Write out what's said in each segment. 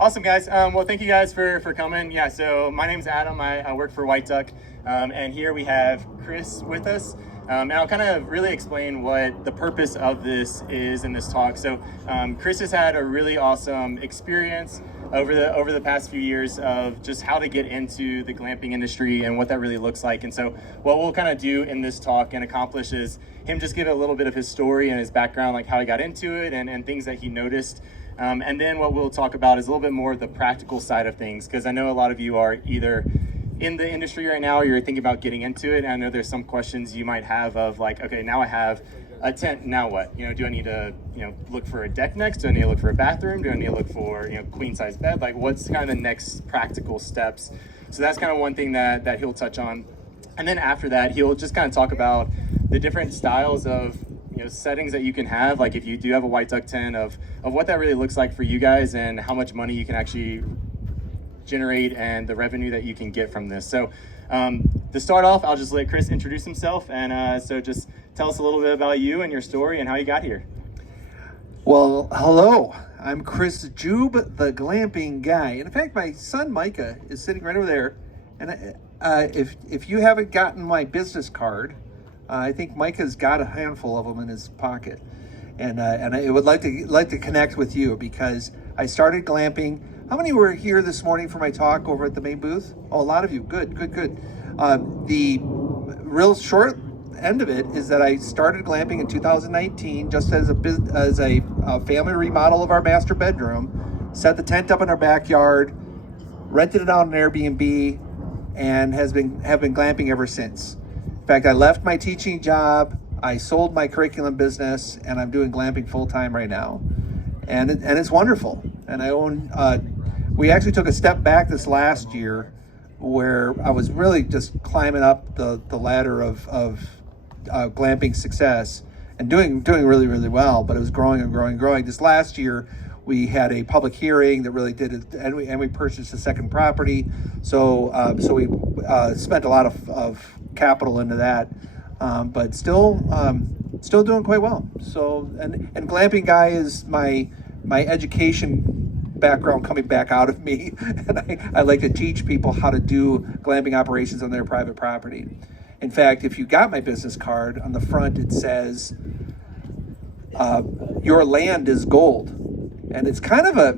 Awesome, guys. Well, thank you guys for coming. Yeah, so my name's Adam. I work for White Duck, and here we have Chris with us. And I'll kind of really explain what the purpose of this is in this talk. So Chris has had a really awesome experience over the past few years of just how to get into the glamping industry and what that really looks like. And so what we'll kind of do in this talk and accomplish is him just give a little bit of his story and his background, like how he got into it and things that he noticed. And then what we'll talk about is a little bit more of the practical side of things, because I know a lot of you are either in the industry right now or you're thinking about getting into it. And I know there's some questions you might have of like, okay, now I have a tent, now what? Do I need to, look for a deck next? Do I need to look for a bathroom? Do I need to look for, queen size bed? Like what's kind of the next practical steps? So that's kind of one thing that he'll touch on. And then after that, he'll just kind of talk about the different styles of settings that you can have, like if you do have a White Duck tent, of what that really looks like for you guys and how much money you can actually generate and the revenue that you can get from this. So to start off, I'll just let Chris introduce himself, and so just tell us a little bit about you and your story and how you got here. Well, hello, I'm Chris Jube, the glamping guy. And in fact, my son Micah is sitting right over there, and if you haven't gotten my business card, I think Micah's got a handful of them in his pocket, and I would like to connect with you because I started glamping. How many were here this morning for my talk over at the main booth? Oh, a lot of you. Good. The real short end of it is that I started glamping in 2019, just as a family remodel of our master bedroom. Set the tent up in our backyard, rented it out on Airbnb, and have been glamping ever since. In fact, I left my teaching job, I sold my curriculum business, and I'm doing glamping full time right now. And it's wonderful. And I own, we actually took a step back this last year where I was really just climbing up the ladder of glamping success and doing really, really well, but it was growing and growing and growing. This last year, we had a public hearing that really did it, and we purchased a second property. So we spent a lot of capital into that, but still doing quite well. So and glamping guy is my education background coming back out of me, and I like to teach people how to do glamping operations on their private property. In fact, if you got my business card, on the front it says your land is gold, and it's kind of a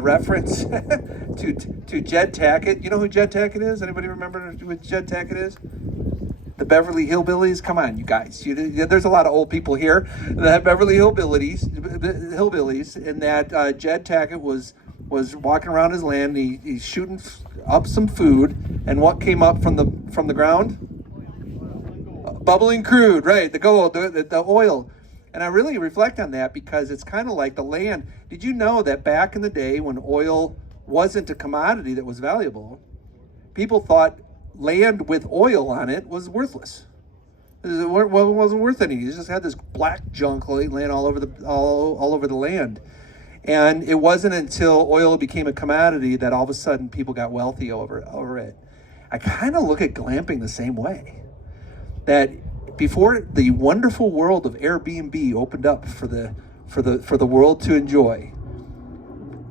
reference to Jed Tackett. You know who Jed Tackett is? Anybody remember who Jed Tackett is? The Beverly Hillbillies. Come on, you guys. There's a lot of old people here. The Beverly Hillbillies, and that Jed Tackett was walking around his land. He's shooting up some food, and what came up from the ground? Bubbling crude, right? The gold, the oil. And I really reflect on that because it's kind of like the land. Did you know that back in the day when oil wasn't a commodity that was valuable, people thought land with oil on it was worthless. It wasn't worth anything. You just had this black junk laying all over the land. And it wasn't until oil became a commodity that all of a sudden people got wealthy over it. I kind of look at glamping the same way. That before the wonderful world of Airbnb opened up for the world to enjoy,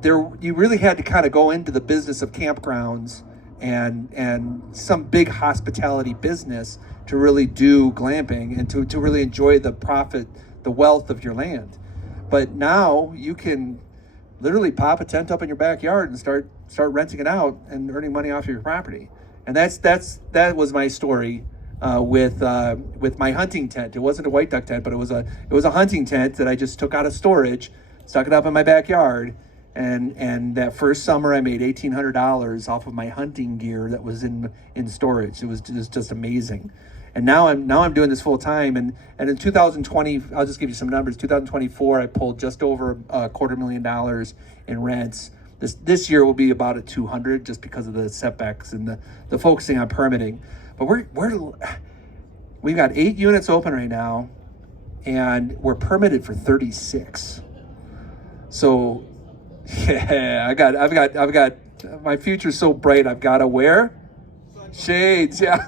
you really had to kind of go into the business of campgrounds and some big hospitality business to really do glamping and to really enjoy the profit, the wealth of your land. But now you can literally pop a tent up in your backyard and start renting it out and earning money off your property. And that was my story with my hunting tent. It wasn't a White Duck tent, but it was a hunting tent that I just took out of storage, stuck it up in my backyard, and that first summer I made $1,800 off of my hunting gear that was in storage. It was just amazing. And now I'm doing this full time. And in 2020, I'll just give you some numbers. 2024, I pulled just over $250,000 in rents. This year will be about at 200 just because of the setbacks and the focusing on permitting. But we've got 8 units open right now, and we're permitted for 36. So yeah, I've got my future's so bright. I've got to wear shades. Yeah.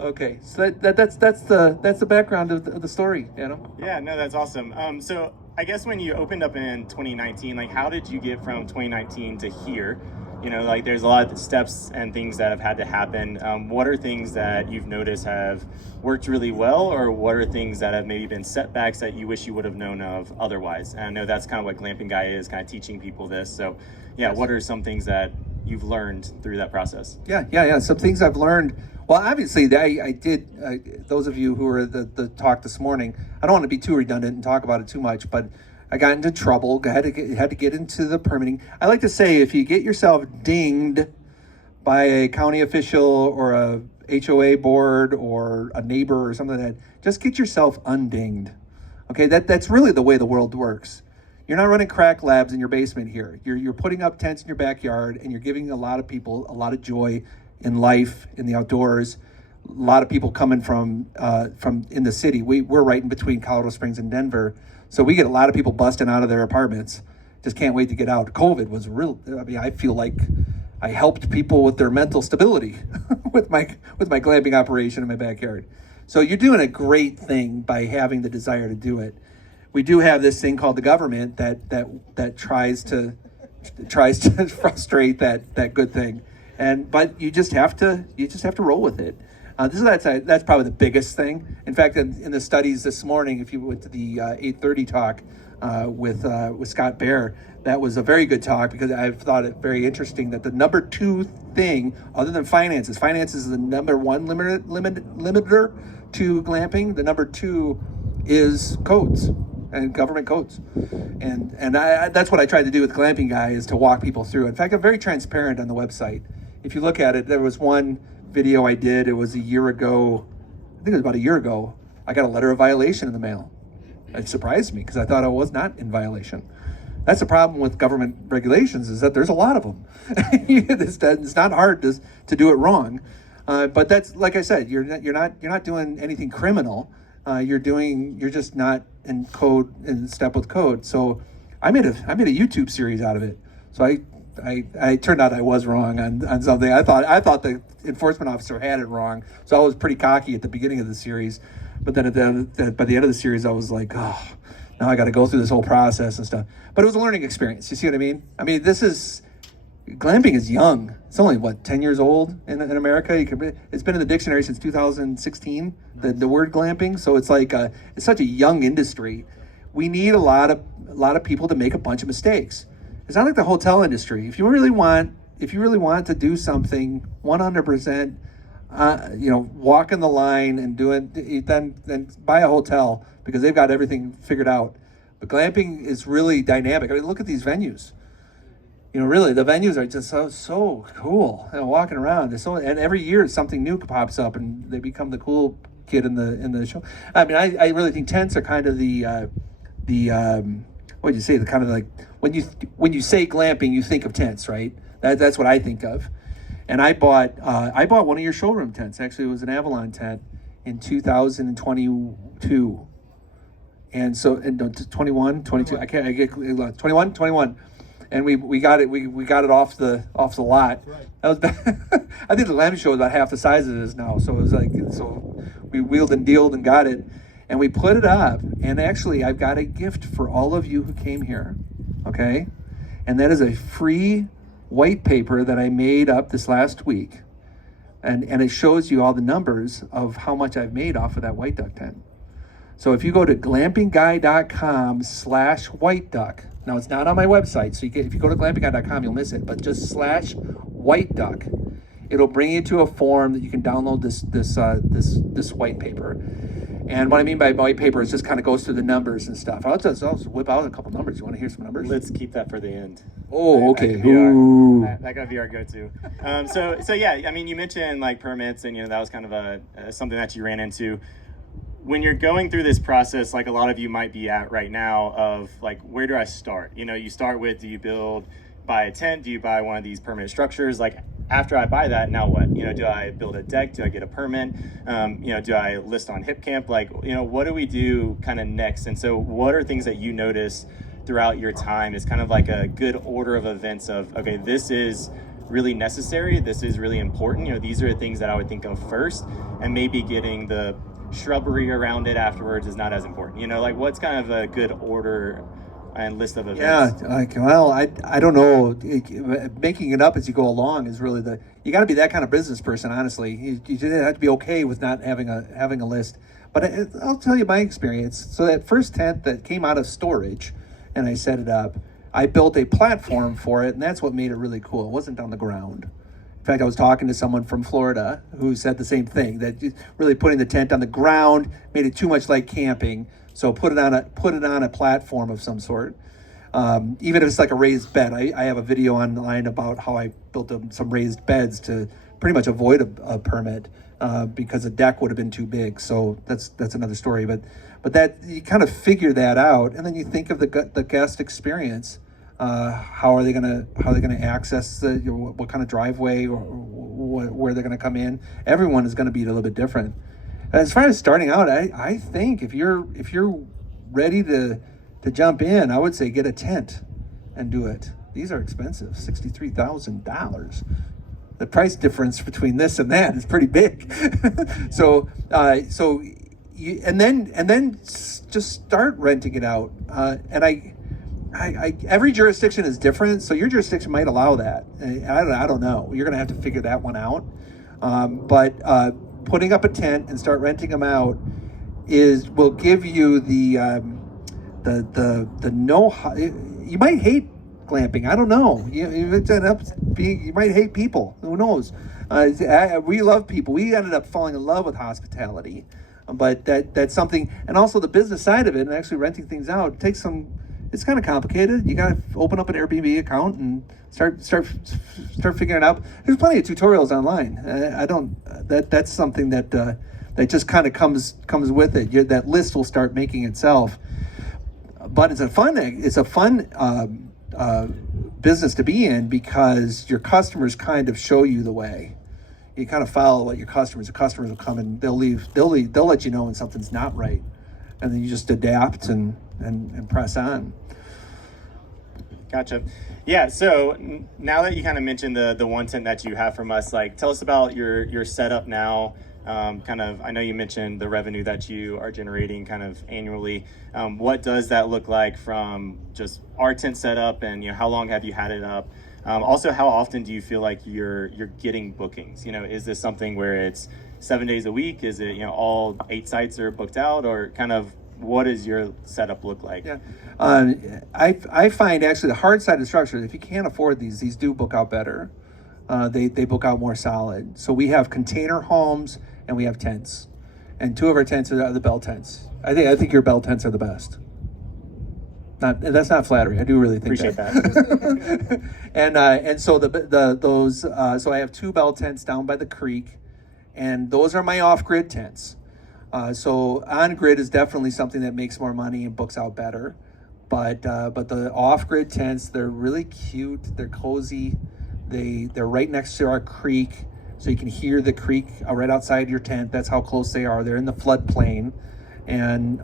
Okay, so that's the background of the story, Adam. Yeah, no, that's awesome. So I guess when you opened up in 2019, like how did you get from 2019 to here? You know, like there's a lot of steps and things that have had to happen. What are things that you've noticed have worked really well, or what are things that have maybe been setbacks that you wish you would have known of otherwise? And I know that's kind of what Glamping Guy is, kind of teaching people this. So yeah, yes. What are some things that you've learned through that process? Yeah. Some things I've learned. Well, obviously, I did. Those of you who were at the talk this morning, I don't want to be too redundant and talk about it too much, but I got into trouble. Had to get into the permitting. I like to say, if you get yourself dinged by a county official or a HOA board or a neighbor or something like that, just get yourself undinged. Okay, that's really the way the world works. You're not running crack labs in your basement here. You're putting up tents in your backyard, and you're giving a lot of people a lot of joy in life, in the outdoors. A lot of people coming from in the city. We're right in between Colorado Springs and Denver, so we get a lot of people busting out of their apartments. Just can't wait to get out. COVID was real. I mean, I feel like I helped people with their mental stability with my glamping operation in my backyard. So you're doing a great thing by having the desire to do it. We do have this thing called the government that tries to frustrate that good thing, but you just have to roll with it. That's probably the biggest thing. In fact, in the studies this morning, if you went to the 8:30 talk with Scott Baer, that was a very good talk, because I've thought it very interesting that the number 2 thing, other than finances is the number 1 limiter to glamping. The number 2 is codes and government codes, and that's what I tried to do with Glamping Guy, is to walk people through. In fact, I'm very transparent on the website. If you look at it, there was one video I did. It was a year ago. I think it was about a year ago. I got a letter of violation in the mail. It surprised me, because I thought I was not in violation. That's the problem with government regulations, is that there's a lot of them. It's not hard to do it wrong, but that's, like I said, you're not doing anything criminal. You're just not in step with code. So I made a YouTube series out of it. So I turned out I was wrong on something. I thought the enforcement officer had it wrong. So I was pretty cocky at the beginning of the series, but then by the end of the series, I was like, oh, now I got to go through this whole process and stuff. But it was a learning experience. You see what I mean? I mean, glamping is young. It's only 10 years old in America. It's been in the dictionary since 2016. The word glamping. So it's like it's such a young industry. We need a lot of people to make a bunch of mistakes. It's not like the hotel industry. If you really want to do something 100%, walk in the line and do it, then buy a hotel, because they've got everything figured out. But glamping is really dynamic. I mean, look at these venues. Really, the venues are just so cool. Walking around, and every year something new pops up, and they become the cool kid in the show. I mean, I really think tents are kind of the what do you say? The kind of like when you say glamping, you think of tents, right? That's what I think of. And I bought one of your showroom tents. Actually, it was an Avalon tent in 2022. And so, 21, 22, I get 21. And we got it off the lot. Right. That was I think the Lamb Show was about half the size it is now. So it was so we wheeled and dealed and got it, and we put it up. And actually, I've got a gift for all of you who came here. Okay, and that is a free white paper that I made up this last week, and it shows you all the numbers of how much I've made off of that white duck tent. So if you go to glampingguy.com/white duck. Now, it's not on my website, so if you go to glampingguy.com, you'll miss it, but just /white duck. It'll bring you to a form that you can download this white paper. And what I mean by white paper is just kind of goes through the numbers and stuff. I'll just whip out a couple numbers. You want to hear some numbers? Let's keep that for the end. Oh, okay. That gotta be our go-to. So yeah, I mean, you mentioned like permits, and that was kind of something that you ran into. When you're going through this process, like a lot of you might be at right now, of like, where do I start? You start with, do you buy a tent? Do you buy one of these permanent structures? Like, after I buy that, now what? Do I build a deck? Do I get a permit? Do I list on HipCamp? Like, what do we do kind of next? And so what are things that you notice throughout your time is kind of like a good order of events of, okay, this is really necessary. This is really important. These are the things that I would think of first, and maybe getting the shrubbery around it afterwards is not as important? You know, like what's kind of a good order and list of events? Yeah, like, well, I don't know. Making it up as you go along is really you got to be that kind of business person, honestly. You have to be okay with not having a list. But I'll tell you my experience. So that first tent that came out of storage, and I set it up, I built a platform for it, and that's what made it really cool. It wasn't on the ground. In fact, I was talking to someone from Florida who said the same thing, that really putting the tent on the ground made it too much like camping. So put it on a platform of some sort. Even if it's like a raised bed. I have a video online about how I built some raised beds to pretty much avoid a permit because a deck would have been too big. So that's another story. But that you kind of figure that out, and then you think of the guest experience. How are they gonna access what kind of driveway or where they're gonna come in? Everyone is gonna be a little bit different. As far as starting out, I think if you're ready to jump in, I would say get a tent and do it. These are expensive, $63,000. The price difference between this and that is pretty big. So then just start renting it out. And I every jurisdiction is different, so your jurisdiction might allow that. I don't know. You're going to have to figure that one out. But putting up a tent and start renting them out will give you the know-how. You might hate glamping. I don't know. You might hate people. Who knows? We love people. We ended up falling in love with hospitality, but that's something. And also the business side of it, and actually renting things out, takes some. It's kind of complicated. You got to open up an Airbnb account and start figuring it out. There's plenty of tutorials online. That's something that just kind of comes with it. That list will start making itself. But it's a fun business to be in because your customers kind of show you the way. You kind of follow what your customers. The customers will come and they'll let you know when something's not right, and then you just adapt and press on. Gotcha. Yeah. So now that you kind of mentioned the one tent that you have from us, like tell us about your setup now. I know you mentioned the revenue that you are generating kind of annually. What does that look like from just our tent setup, and how long have you had it up? Also, how often do you feel like you're getting bookings? Is this something where it's 7 days a week? Is it all 8 sites are booked out, or kind of what does your setup look like? Yeah, I find actually the hard side of structure, if you can't afford these do book out better. They book out more solid. So we have container homes and we have tents, and 2 of our tents are the bell tents. I think your bell tents are the best. That's not flattery. I do really think appreciate that. and so so I have 2 bell tents down by the creek, and those are my off-grid tents. So on-grid is definitely something that makes more money and books out better, but the off-grid tents, they're really cute. They're cozy. They're right next to our creek, so you can hear the creek right outside your tent. That's how close they are. They're in the floodplain, and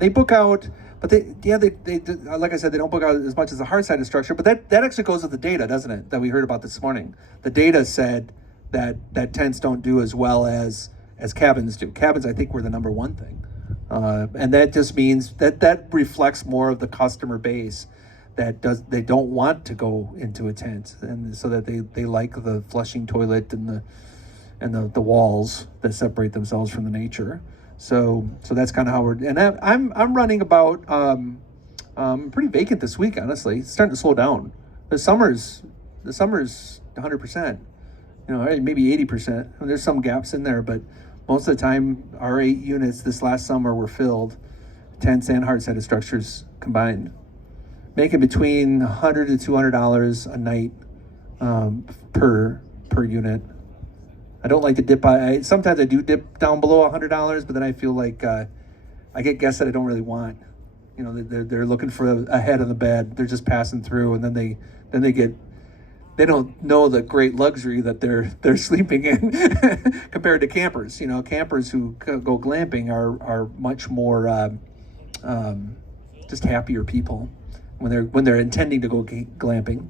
they book out. But they like I said, they don't book out as much as the hard sided structure. But that actually goes with the data, doesn't it? That we heard about this morning. The data said that tents don't do as well as cabins do. Cabins, I think, were the number one thing, and that just means that reflects more of the customer base. They don't want to go into a tent, and so that they like the flushing toilet and the walls that separate themselves from the nature. So that's kind of how we're. And I'm running about pretty vacant this week. Honestly, it's starting to slow down. The summer's 100%. Maybe 80%. There's some gaps in there, but most of the time our 8 units this last summer were filled, tents and hard sided structures combined, making between $100 to $200 a night per unit. I don't like to dip. Sometimes I do dip down below $100, but then I feel like I get guests that I don't really want. They're looking for a head on the bed. They're just passing through, and then they don't know the great luxury that they're sleeping in compared to campers. Campers who go glamping are much more just happier people when they're intending to go glamping.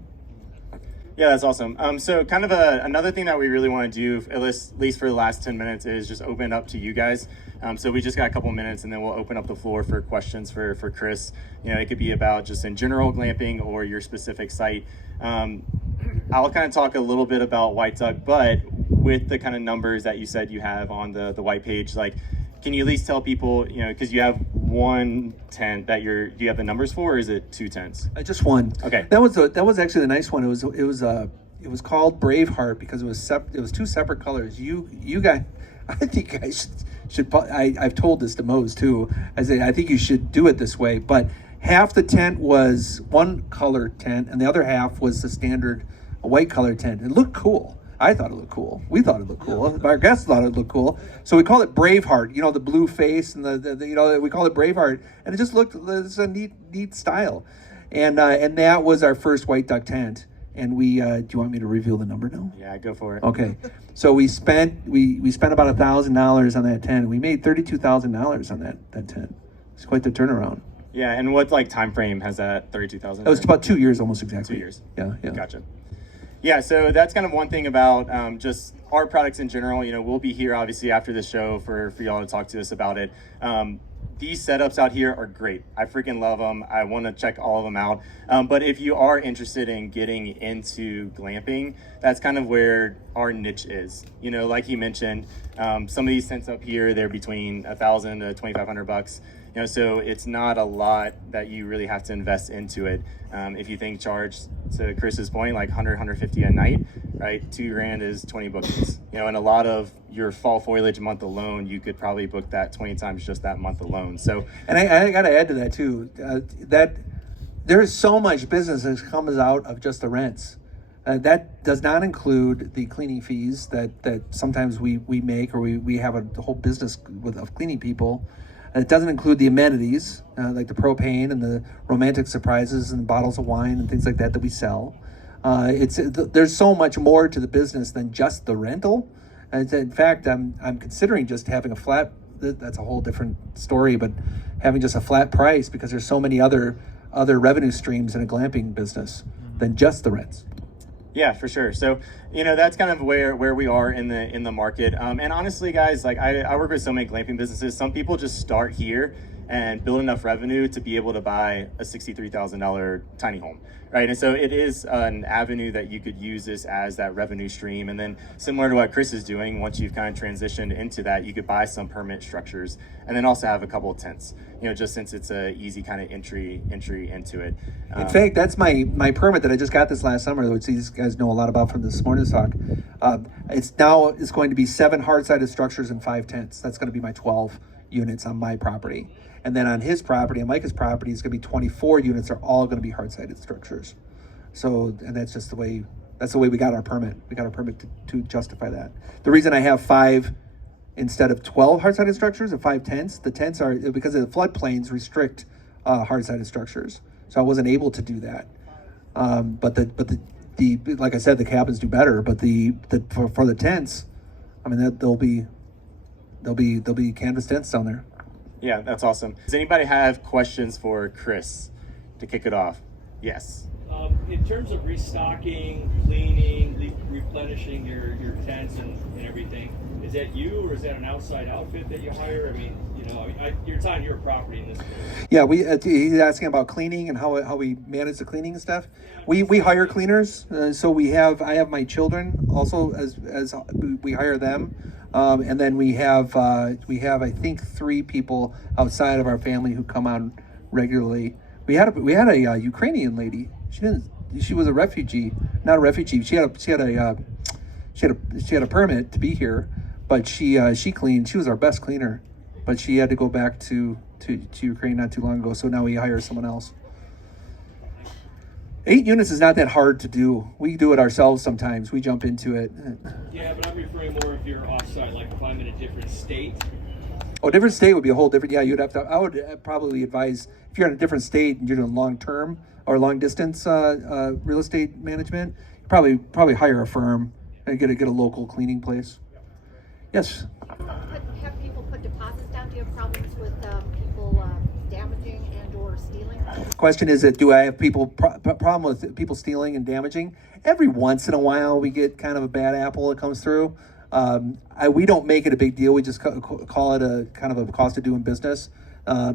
Yeah, that's awesome. So kind of another thing that we really want to do, at least for the last 10 minutes, is just open it up to you guys. So we just got a couple minutes, and then we'll open up the floor for questions for Chris. You know, it could be about just in general glamping or your specific site. I'll kind of talk a little bit about White Duck, but with the kind of numbers that you said you have on the white page, like, can you at least tell people, you know, because you have one tent that do you have the numbers for, or is it 2 tents? Just one. Okay. That was actually the nice one. It was called Braveheart because it was 2 separate colors. You guys, I think I should I've told this to Mose too. I think you should do it this way. But half the tent was one color tent, and the other half was the standard white color tent. It looked cool. I thought it looked cool. We thought it looked cool. Our guests thought it looked cool. So we call it Braveheart. You know, the blue face and the you know, we call it Braveheart, and it just looked, it's a neat style. And that was our first White Duck tent. And we do you want me to reveal the number now? Yeah, go for it. Okay. So we spent about $1,000 on that tent. We made $32,000 on that tent. It's quite the turnaround. Yeah, and what like time frame has that 32,000? It was about 2 years, almost exactly. 2 years. Yeah. Gotcha. Yeah, so that's kind of one thing about just our products in general. You know, we'll be here obviously after the show for y'all to talk to us about it. These setups out here are great. I freaking love them. I want to check all of them out. But if you are interested in getting into glamping, that's kind of where our niche is. You know, like you mentioned, some of these tents up here, they're between $1,000 to $2,500. You know, so it's not a lot that you really have to invest into it. If you think charge, to Chris's point, like 100, 150 a night, right? $2,000 is 20 bookings. You know, and a lot of your fall foliage month alone, you could probably book that 20 times just that month alone. So, and I got to add to that too, that there is so much business that comes out of just the rents. That does not include the cleaning fees that sometimes we make, or we have a whole business of cleaning people. It doesn't include the amenities, like the propane and the romantic surprises and bottles of wine and things like that we sell. There's so much more to the business than just the rental. And in fact, I'm considering just having a flat. That's a whole different story, but having just a flat price, because there's so many other revenue streams in a glamping business than just the rents. Yeah, for sure. So, you know, that's kind of where we are in the market. And honestly, guys, like I work with so many glamping businesses. Some people just start here and build enough revenue to be able to buy a $63,000 tiny home, right? And so it is an avenue that you could use this as that revenue stream. And then similar to what Chris is doing, once you've kind of transitioned into that, you could buy some permanent structures and then also have a couple of tents, you know, just since it's a easy kind of entry into it. In fact, that's my permit that I just got this last summer, which these guys know a lot about from this morning's talk. It's going to be 7 hard-sided structures and 5 tents. That's going to be my 12 units on my property. And then on his property, on Micah's property, it's going to be 24 units are all going to be hard-sided structures. So, and that's just the way we got our permit. We got our permit to justify that. The reason I have 5 instead of 12 hard-sided structures and 5 tents, the tents are because of the floodplains restrict hard-sided structures. So I wasn't able to do that. But the like I said, the cabins do better. But for the tents, I mean, there'll be canvas tents down there. Yeah, that's awesome. Does anybody have questions for Chris to kick it off? Yes. In terms of restocking, cleaning, replenishing your tents and everything, is that you, or is that an outside outfit that you hire? I mean, you know, you're on your property in this case. Yeah, he's asking about cleaning and how we manage the cleaning and stuff. We hire cleaners, so I have my children also as we hire them. And then we have I think 3 people outside of our family who come on regularly. We had a Ukrainian lady. She was a refugee, not a refugee. She had a permit to be here, but she cleaned. She was our best cleaner, but she had to go back to Ukraine not too long ago. So now we hire someone else. 8 units is not that hard to do. We do it ourselves sometimes. We jump into it. Yeah, but I'm referring more if you're off-site, like if I'm in a different state. Oh, different state would be a whole different. Yeah, you'd have to. I would probably advise, if you're in a different state and you're doing long-term or long-distance real estate management, probably hire a firm and get a local cleaning place. Yes. Have people put deposits down? Do you have problems with people damaging and or stealing? Of question is that do I have problem with people stealing and damaging? Every once in a while, we get kind of a bad apple that comes through. We don't make it a big deal. We just call it a kind of a cost of doing business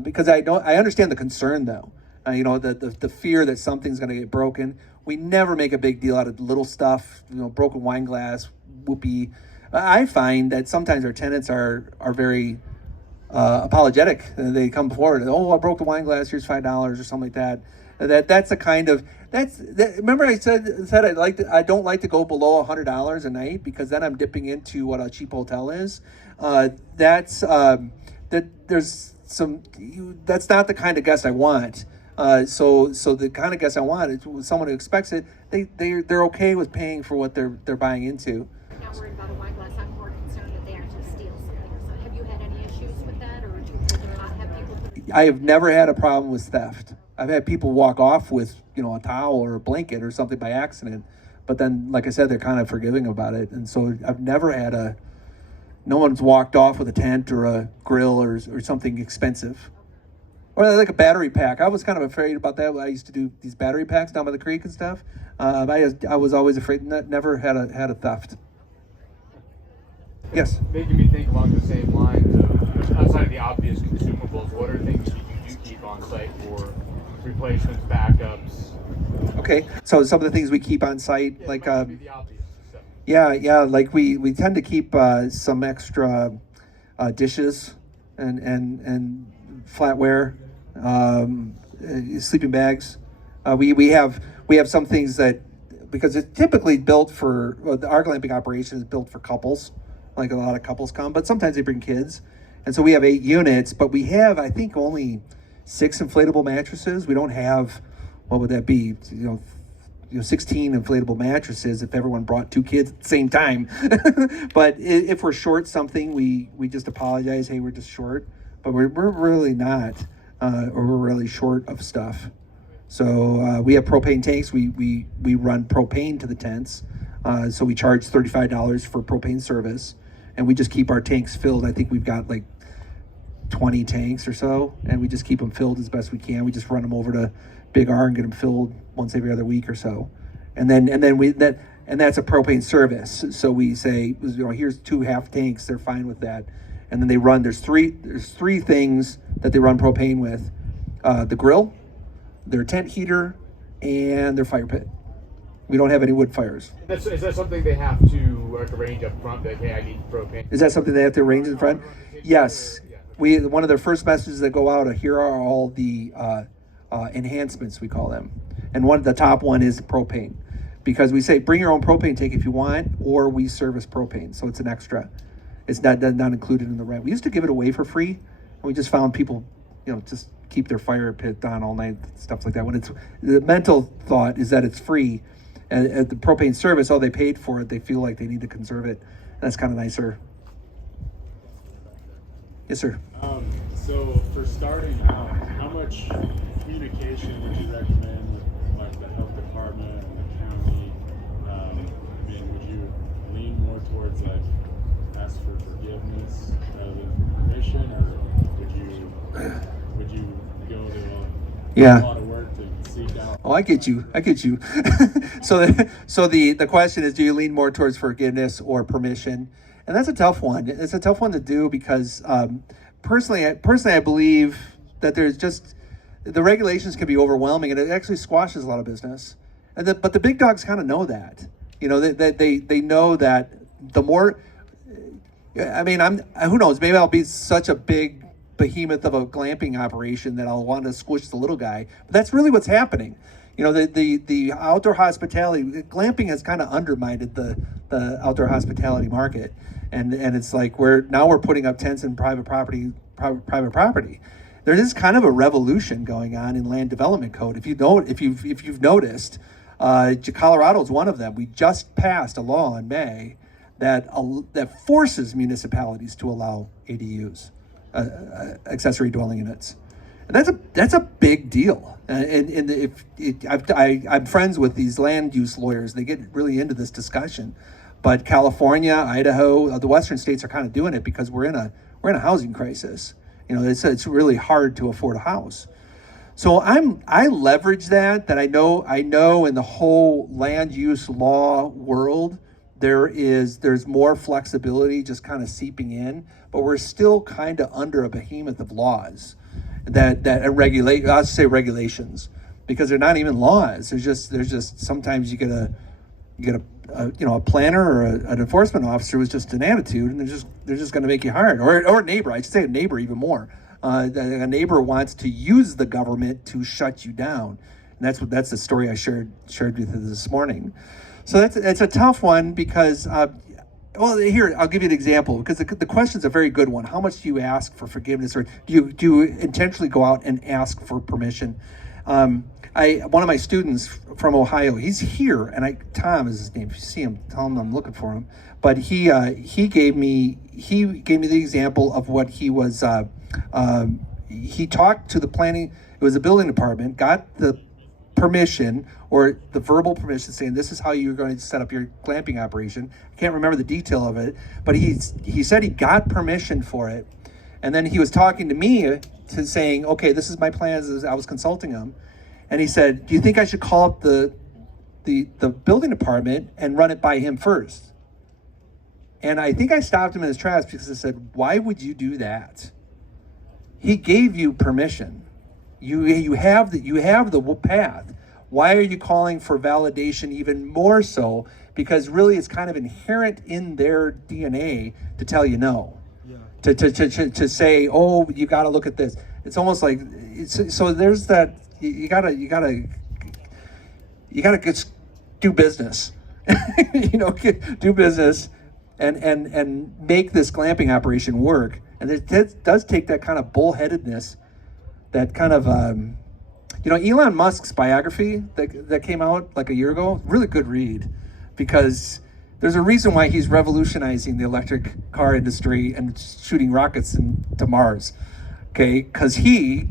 because I understand the concern though. The fear that something's going to get broken. We never make a big deal out of little stuff. Broken wine glass, whoopee. I find that sometimes our tenants are very apologetic. They come forward. Oh, I broke the wine glass. Here's $5 or something like that. That's the kind of remember I said I don't like to go below $100 a night because then I'm dipping into what a cheap hotel is. That's not the kind of guest I want. So the kind of guest I want is someone who expects it. They're okay with paying for what they're buying into. I'm not worried about a wine glass. I'm more concerned that they actually steal something or something. Have you had any issues with that, or do you not have people? I have never had a problem with theft. I've had people walk off with a towel or a blanket or something by accident, but then, like I said, they're kind of forgiving about it, and so I've never had no one's walked off with a tent or a grill or something expensive. Or like a battery pack. I was kind of afraid about that. I used to do these battery packs down by the creek and stuff. I was always afraid. Never had a theft. Yes. Making me think along the same lines of outside of the obvious consumables, what are things you do keep on site for replacements, backups? Okay, so some of the things we keep on site, like the obvious stuff. yeah, like we tend to keep some extra dishes and flatware, sleeping bags. We have some things that, because it's typically built for our glamping operation is built for couples, like a lot of couples come, but sometimes they bring kids, and so we have 8 units, but we have I think only 6 inflatable mattresses. We don't have, what would that be? 16 inflatable mattresses if everyone brought 2 kids at the same time. But if we're short something, we just apologize. Hey, we're just short, but we're really not, or we're really short of stuff. So we have propane tanks. We run propane to the tents. So we charge $35 for propane service, and we just keep our tanks filled. I think we've got like 20 tanks or so, and we just keep them filled as best we can. We just run them over to Big R and get them filled once every other week or so, and then that's a propane service. So we say, here's 2 half tanks. They're fine with that, and then they run. There's three things that they run propane with: the grill, their tent heater, and their fire pit. We don't have any wood fires. Is that something they have to arrange up front? That, hey, I need propane. Is that something they have to arrange in front? Yes. One of their first messages that go out here are all the enhancements, we call them, and the top one is propane, because we say bring your own propane tank if you want, or we service propane, so it's an extra. It's not included in the rent. We used to give it away for free, and we just found people, just keep their fire pit on all night, stuff like that. When the mental thought is that it's free, and at the propane service, they paid for it. They feel like they need to conserve it. That's kind of nicer. Yes, sir. So for starting out, how much communication would you recommend with like the health department and the county? Would you lean more towards like ask for forgiveness rather than permission, or would you go to a lot of work to seek out? Oh, I get you. So the question is, do you lean more towards forgiveness or permission? And that's a tough one. It's a tough one to do because personally, I believe that there's just the regulations can be overwhelming, and it actually squashes a lot of business. But the big dogs kind of know that. They know that the more. Who knows? Maybe I'll be such a big behemoth of a glamping operation that I'll want to squish the little guy. But that's really what's happening. The outdoor hospitality, glamping has kind of undermined the outdoor hospitality market. And it's like we're putting up tents in private property. There is kind of a revolution going on in land development code. If you've noticed, Colorado is one of them. We just passed a law in May that forces municipalities to allow ADUs, accessory dwelling units, and that's a big deal. I'm friends with these land use lawyers. They get really into this discussion. But California, Idaho, the western states are kind of doing it because we're in a housing crisis. It's really hard to afford a house. So I leverage that I know in the whole land use law world there's more flexibility just kind of seeping in, but we're still kind of under a behemoth of laws that regulate. I'll say regulations, because they're not even laws. There's just sometimes you get a planner or an enforcement officer with just an attitude, and they're just going to make you hard, or a neighbor. I should say a neighbor even more. A neighbor wants to use the government to shut you down, and that's the story I shared with you this morning. So it's a tough one because, here I'll give you an example, because the question's a very good one. How much do you ask for forgiveness, or do you intentionally go out and ask for permission? One of my students from Ohio, he's here, and Tom is his name. If you see him, tell him I'm looking for him. But he gave me the example of what he was. He talked to the planning. It was a building department. Got the permission, or the verbal permission, saying this is how you're going to set up your glamping operation. I can't remember the detail of it, but he said he got permission for it, and then he was talking to me saying, okay, this is my plans. As I was consulting him, and he said, do you think I should call up the building department and run it by him first? And I think I stopped him in his tracks, because I said, why would you do that? He gave you permission. You have the path. Why are you calling for validation even more so? Because really it's kind of inherent in their DNA to tell you no. Yeah. To say, oh, you got to look at this. It's almost like so there's that you gotta just do business. Do business and make this glamping operation work. And it does take that kind of bullheadedness, that kind of, Elon Musk's biography that came out like a year ago, really good read, because there's a reason why he's revolutionizing the electric car industry and shooting rockets to Mars, okay? Because he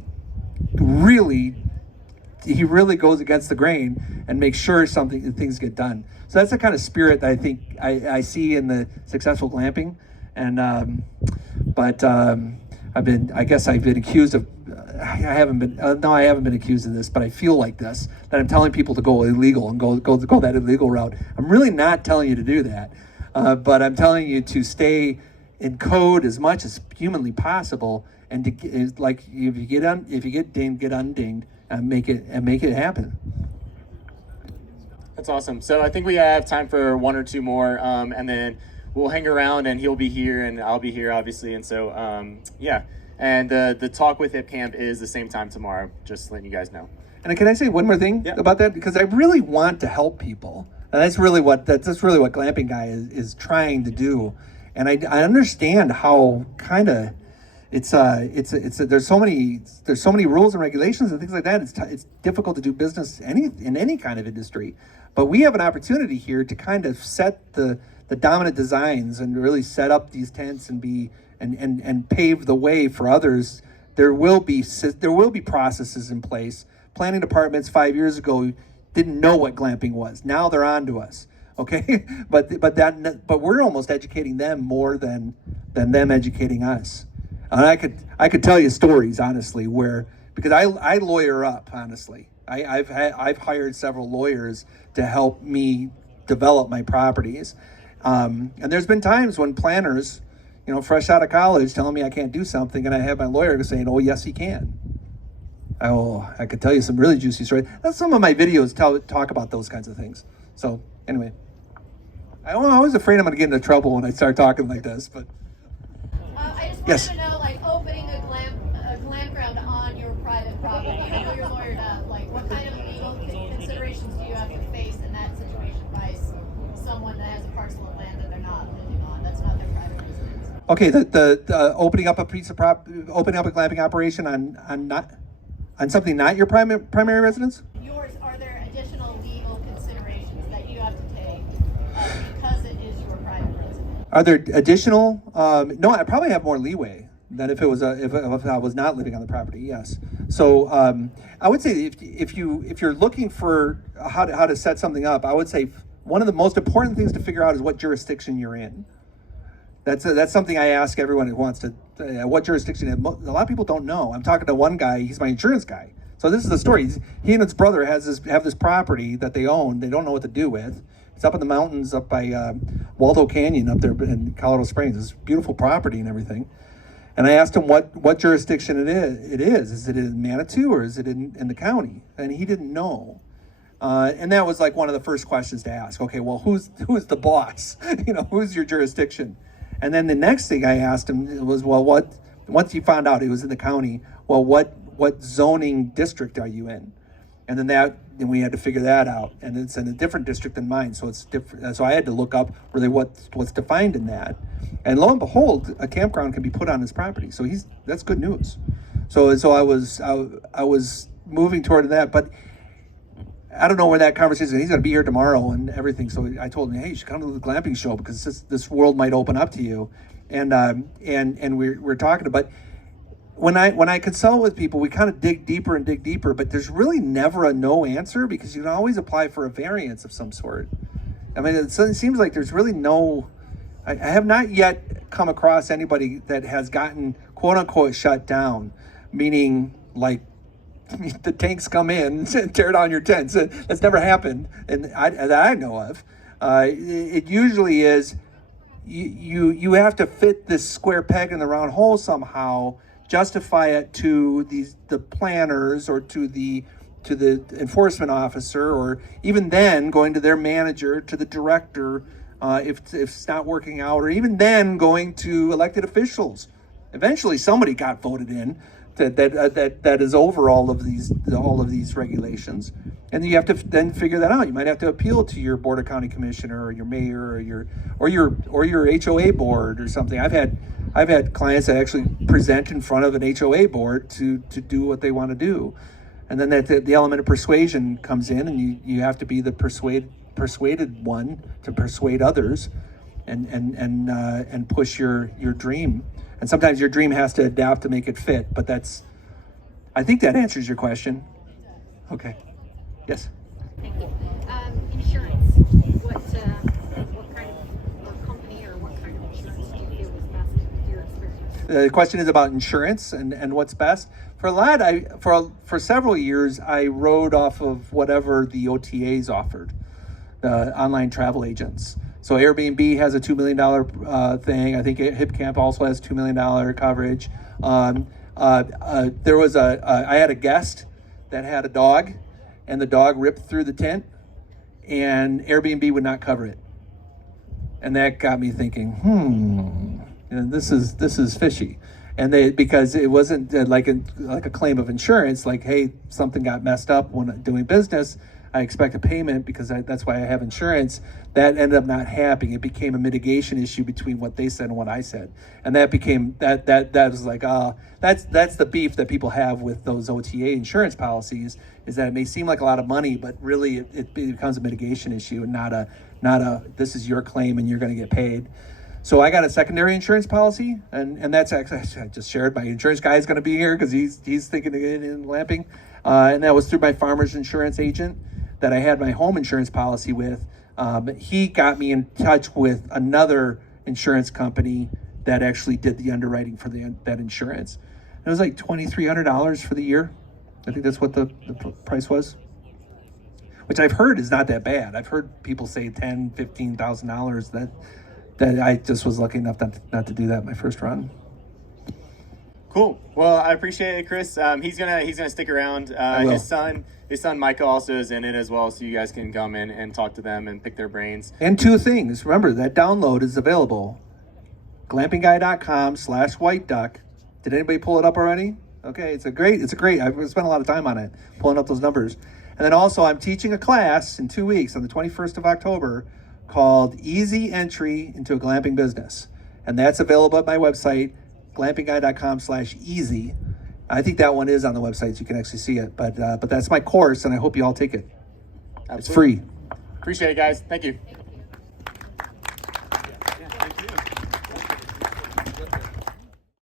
really goes against the grain and makes sure things get done. So that's the kind of spirit that I think I see in the successful glamping. And I've been accused of, I haven't been accused of this, but I feel like this, that I'm telling people to go illegal and go that illegal route. I'm really not telling you to do that, but I'm telling you to stay in code as much as humanly possible, and if you get dinged, get undinged, and make it happen. That's awesome. So I think we have time for one or two more, and then we'll hang around, and he'll be here and I'll be here, obviously. And so, yeah. And the talk with Hip Camp is the same time tomorrow, just letting you guys know. And can I say one more thing about that? Because I really want to help people. And that's really what Glamping Guy is trying to do. And I understand how kind of there's so many rules and regulations and things like that. It's difficult to do business in any kind of industry. But we have an opportunity here to kind of set the dominant designs and really set up these tents and pave the way for others. There will be processes in place. Planning departments 5 years ago didn't know what glamping was. Now they're on to us. Okay, but we're almost educating them more than them educating us. And I could tell you stories, honestly, because I lawyer up, honestly. I've hired several lawyers to help me develop my properties. And there's been times when planners, fresh out of college, telling me I can't do something, and I have my lawyer saying, "Oh, yes, he can." I could tell you some really juicy stories. That's some of my videos talk about those kinds of things. So anyway, I'm always afraid I'm going to get into trouble when I start talking like this. But I just wanted yes. to know, opening a glam ground on your private property. I know you're lawyered up. What kind of legal considerations do you have to face in that situation by someone that has a parcel of land that they're not living on? That's not their private residence. Okay, the opening up a glamping operation on something not your primary residence? Are there additional legal considerations that you have to take because it is your private residence? Are there additional? No, I probably have more leeway than if I was not living on the property. Yes. So I would say if you're looking for how to set something up, I would say one of the most important things to figure out is what jurisdiction you're in. That's something I ask everyone who wants to. What jurisdiction? A lot of people don't know. I'm talking to one guy. He's my insurance guy. So this is the story. He and his brother have this property that they own. They don't know what to do with. It's up in the mountains up by Waldo Canyon up there in Colorado Springs. It's beautiful property and everything. And I asked him what jurisdiction it is. Is it in Manitou or is it in the county? And he didn't know. And that was like one of the first questions to ask. Okay, well, who's the boss? Who's your jurisdiction? And then the next thing I asked him was, well, once he found out it was in the county, well, what zoning district are you in? And then we had to figure that out. And it's in a different district than mine, so it's different. So I had to look up really what's defined in that. And lo and behold, a campground can be put on his property. So that's good news. So I was moving toward that, but I don't know where that conversation is. He's going to be here tomorrow and everything. So I told him, hey, you should come to the glamping show because this world might open up to you. And we're talking about, when I consult with people, we kind of dig deeper, but there's really never a no answer because you can always apply for a variance of some sort. I mean, it seems like there's really no, I have not yet come across anybody that has gotten quote unquote shut down, meaning like the tanks come in and tear down your tents. That's never happened, and that I know of. It usually is you have to fit this square peg in the round hole somehow, justify it to the planners or to the enforcement officer, or even then going to their manager, to the director, if it's not working out, or even then going to elected officials. Eventually, somebody got voted in that is over all of these regulations, and you have to then figure that out. You might have to appeal to your board of county commissioner or your mayor or your HOA board or something. I've had clients that actually present in front of an HOA board to do what they want to do, and then the element of persuasion comes in, and you have to be the persuaded one to persuade others, and push your dream. And sometimes your dream has to adapt to make it fit, but I think that answers your question. Okay. Yes? Thank you. Insurance. What kind of company or what kind of insurance do you feel is best with your experience? The question is about insurance and what's best. For a lot, for several years, I rode off of whatever the OTAs offered, the online travel agents. So Airbnb has a $2 million thing. I think HipCamp also has $2 million coverage. There was I had a guest that had a dog, and the dog ripped through the tent, and Airbnb would not cover it. And that got me thinking, this is fishy. And because it wasn't like a claim of insurance, like, hey, something got messed up when doing business, I expect a payment because that's why I have insurance. That ended up not happening. It became a mitigation issue between what they said and what I said, and that became that was like, that's the beef that people have with those OTA insurance policies, is that it may seem like a lot of money, but really it becomes a mitigation issue and not a this is your claim and you're going to get paid. So I got a secondary insurance policy, and that's actually, I just shared, my insurance guy is going to be here because he's thinking of getting in glamping, and that was through my farmer's insurance agent that I had my home insurance policy with. He got me in touch with another insurance company that actually did the underwriting for that insurance. It was like $2,300 for the year. I think that's what the price was, which I've heard is not that bad. I've heard people say $10,000, $15,000. That I just was lucky enough not to do that my first run. Cool. Well, I appreciate it, Chris. He's gonna stick around. His son Micah also is in it as well, so you guys can come in and talk to them and pick their brains. And two things. Remember, that download is available. glampingguy.com/whiteduck. Did anybody pull it up already? Okay, it's a great. I've spent a lot of time on it, pulling up those numbers. And then also, I'm teaching a class in 2 weeks on the 21st of October called Easy Entry into a Glamping Business. And that's available at my website, glampingguy.com/easy. I think that one is on the website, so you can actually see it. But that's my course, and I hope you all take it. Absolutely. It's free. Appreciate it, guys. Thank you.